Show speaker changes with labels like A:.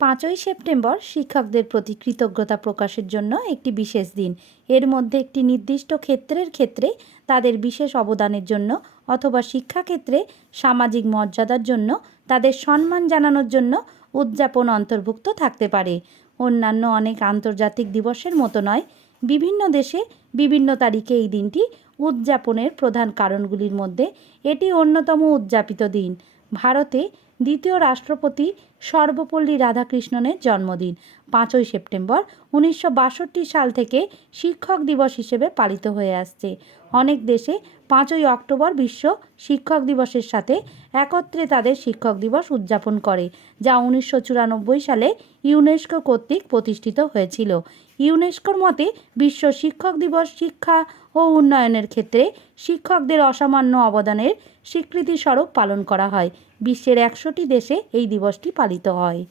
A: পাঁচই সেপ্টেম্বর শিক্ষকদের প্রতি কৃতজ্ঞতা প্রকাশের জন্য একটি বিশেষ দিন। এর মধ্যে একটি নির্দিষ্ট ক্ষেত্রের ক্ষেত্রে তাদের বিশেষ অবদানের জন্য অথবা শিক্ষাক্ষেত্রে সামাজিক মর্যাদার জন্য তাদের সম্মান জানানোর জন্য উদযাপন অন্তর্ভুক্ত থাকতে পারে। অন্যান্য অনেক আন্তর্জাতিক দিবসের মতো নয়, বিভিন্ন দেশে বিভিন্ন তারিখে এই দিনটি উদযাপনের প্রধান কারণগুলির মধ্যে এটি অন্যতম উদযাপিত দিন। ভারতে দ্বিতীয় রাষ্ট্রপতি সর্বপল্লী রাধাকৃষ্ণনের জন্মদিন, পাঁচই সেপ্টেম্বর উনিশশো বাষট্টি সাল থেকে শিক্ষক দিবস হিসেবে পালিত হয়ে আসছে। অনেক দেশে পাঁচই অক্টোবর বিশ্ব শিক্ষক দিবসের সাথে একত্রে তাদের শিক্ষক দিবস উদযাপন করে, যা উনিশশো চুরানব্বই সালে ইউনেস্কো কর্তৃক প্রতিষ্ঠিত হয়েছিল। ইউনেস্কোর মতে, বিশ্ব শিক্ষক দিবস শিক্ষা ও উন্নয়নের ক্ষেত্রে শিক্ষকদের অসামান্য অবদানের স্বীকৃতিস্বরূপ পালন করা হয়। বিশ্বের একশোটি দেশে এই দিবসটি পালিত হয়।